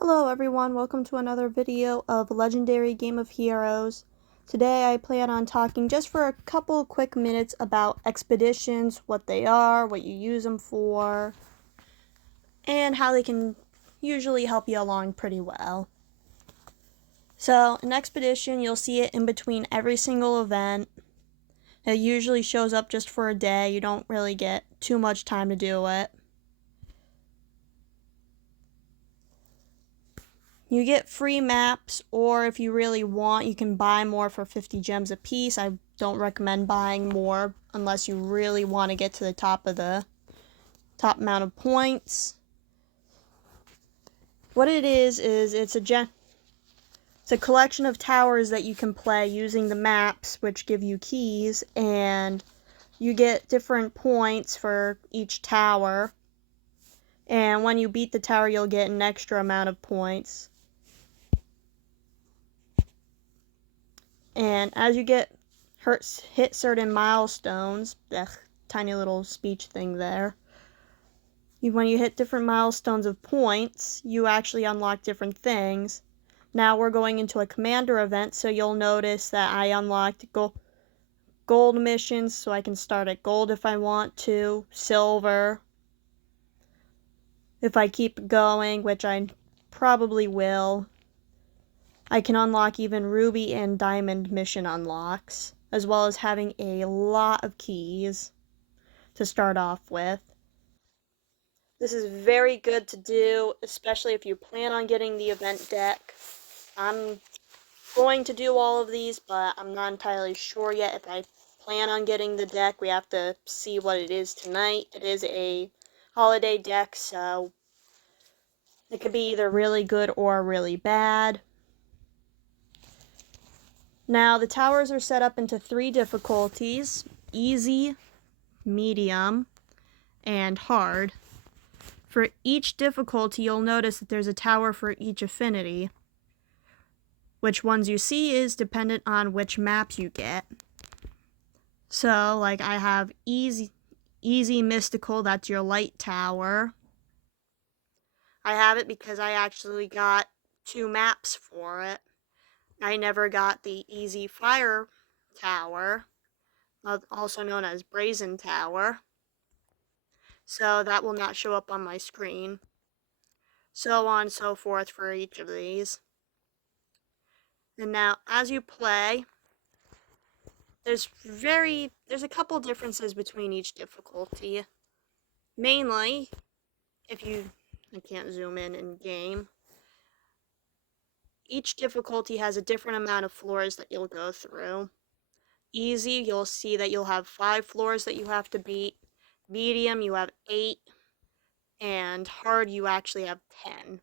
Hello everyone, welcome to another video of Legendary Game of Heroes. Today I plan on talking just for a couple quick minutes about expeditions, what they are, what you use them for, and how they can usually help you along pretty well. So, an expedition, you'll see it in between every single event. It usually shows up just for a day, you don't really get too much time to do it. You get free maps, or if you really want, you can buy more for 50 gems a piece. I don't recommend buying more unless you really want to get to the top amount of points. What it is it's a collection of towers that you can play using the maps, which give you keys, and you get different points for each tower. And when you beat the tower, you'll get an extra amount of points. And as you hit certain milestones, tiny little speech thing there, when you hit different milestones of points, you actually unlock different things. Now we're going into a commander event, so you'll notice that I unlocked gold missions, so I can start at gold if I want to, silver, if I keep going, which I probably will. I can unlock even ruby and diamond mission unlocks, as well as having a lot of keys to start off with. This is very good to do, especially if you plan on getting the event deck. I'm going to do all of these, but I'm not entirely sure yet if I plan on getting the deck. We have to see what it is tonight. It is a holiday deck, so it could be either really good or really bad. Now, the towers are set up into 3 difficulties: easy, medium, and hard. For each difficulty, you'll notice that there's a tower for each affinity. Which ones you see is dependent on which maps you get. So, like, I have easy mystical, that's your light tower. I have it because I actually got 2 maps for it. I never got the easy fire tower, also known as brazen tower, so that will not show up on my screen. So on and so forth for each of these. And now, as you play, there's a couple differences between each difficulty. Mainly, I can't zoom in game. Each difficulty has a different amount of floors that you'll go through. Easy, you'll see that you'll have 5 floors that you have to beat. Medium, you have 8. And hard, you actually have 10.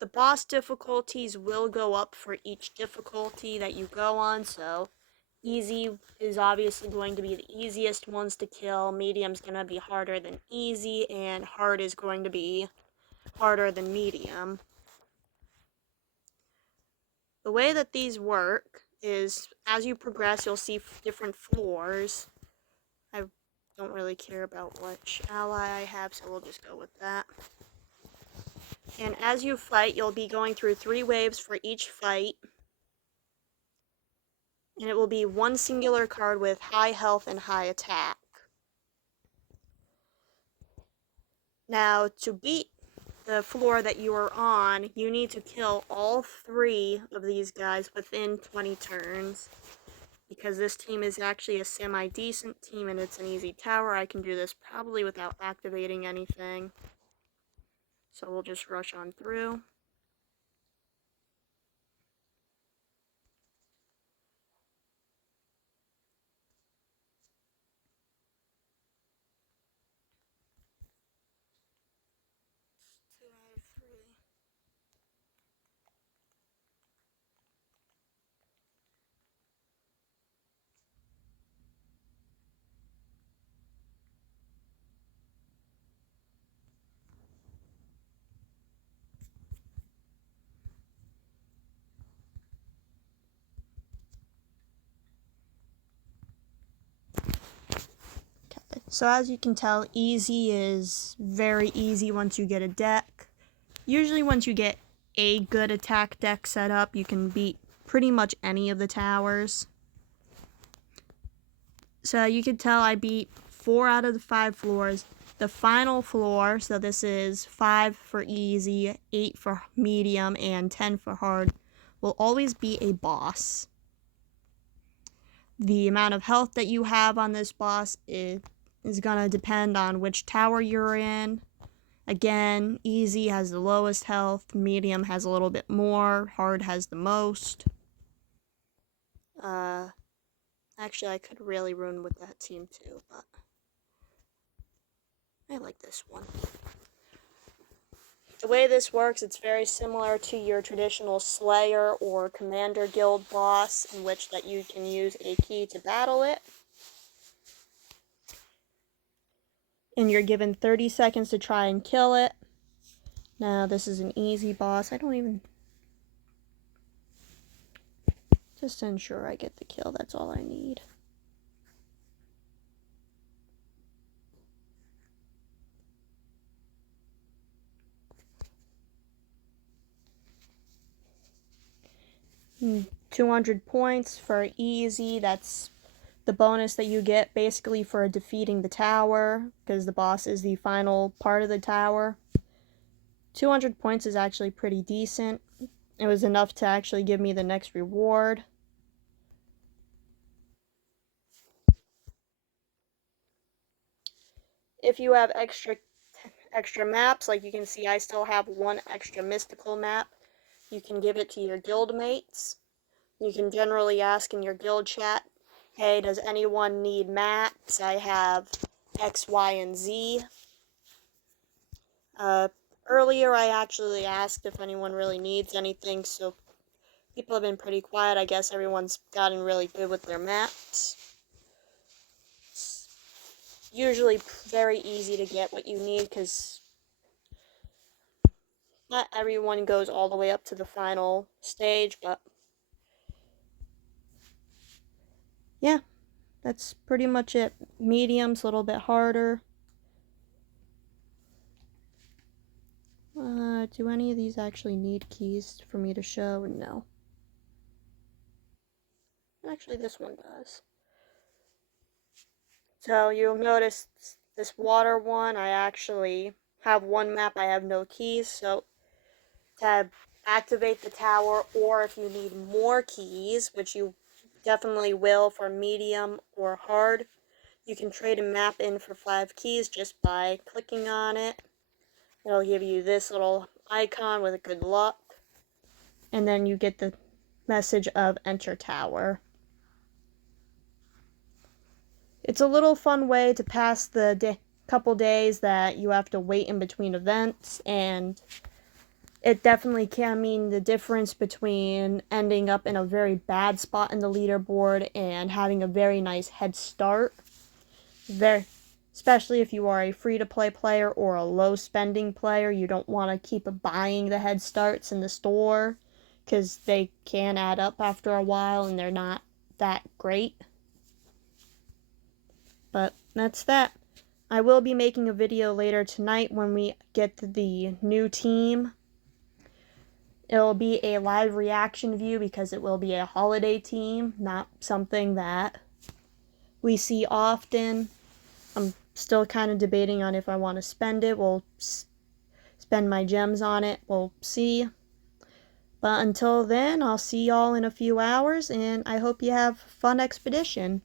The boss difficulties will go up for each difficulty that you go on, so easy is obviously going to be the easiest ones to kill, medium's going to be harder than easy, and hard is going to be harder than medium. The way that these work is, as you progress, you'll see different floors. I don't really care about which ally I have, so we'll just go with that. And as you fight, you'll be going through 3 waves for each fight. And it will be 1 singular card with high health and high attack. Now, to beat the floor that you are on, you need to kill all 3 of these guys within 20 turns. Because this team is actually a semi-decent team and it's an easy tower, I can do this probably without activating anything. So we'll just rush on through. So as you can tell, easy is very easy once you get a deck. Usually once you get a good attack deck set up, you can beat pretty much any of the towers. So you can tell I beat 4 out of the 5 floors. The final floor, so this is 5 for easy, 8 for medium, and 10 for hard, will always be a boss. The amount of health that you have on this boss is going to depend on which tower you're in. Again, easy has the lowest health, medium has a little bit more, hard has the most. Actually, I could really run with that team too, but I like this one. The way this works, it's very similar to your traditional Slayer or Commander Guild boss, in which that you can use a key to battle it. And you're given 30 seconds to try and kill it. Now, this is an easy boss. Just to ensure I get the kill, that's all I need. Hmm. 200 points for easy. That's the bonus that you get basically for defeating the tower, because the boss is the final part of the tower. 200 points is actually pretty decent. It was enough to actually give me the next reward. If you have extra maps, like you can see I still have 1 extra mystical map, you can give it to your guild mates. You can generally ask in your guild chat, hey, does anyone need maps? I have X, Y, and Z. Earlier I actually asked if anyone really needs anything, so people have been pretty quiet. I guess everyone's gotten really good with their maps. It's usually very easy to get what you need, because not everyone goes all the way up to the final stage, but yeah, that's pretty much it. Medium's a little bit harder. Do any of these actually need keys for me to show? No. Actually, this one does. So you'll notice this water one, I actually have 1 map I have no keys, so to activate the tower, or if you need more keys, which you definitely will for medium or hard, you can trade a map in for 5 keys just by clicking on it. It'll give you this little icon with a good luck, and then you get the message of enter tower. It's a little fun way to pass the couple days that you have to wait in between events, and it definitely can mean the difference between ending up in a very bad spot in the leaderboard and having a very nice head start. Especially if you are a free-to-play player or a low-spending player, you don't want to keep buying the head starts in the store, because they can add up after a while and they're not that great. But that's that. I will be making a video later tonight when we get to the new team. It'll be a live reaction view because it will be a holiday team, not something that we see often. I'm still kind of debating on if I want to spend it. We'll spend my gems on it. We'll see. But until then, I'll see y'all in a few hours, and I hope you have a fun expedition.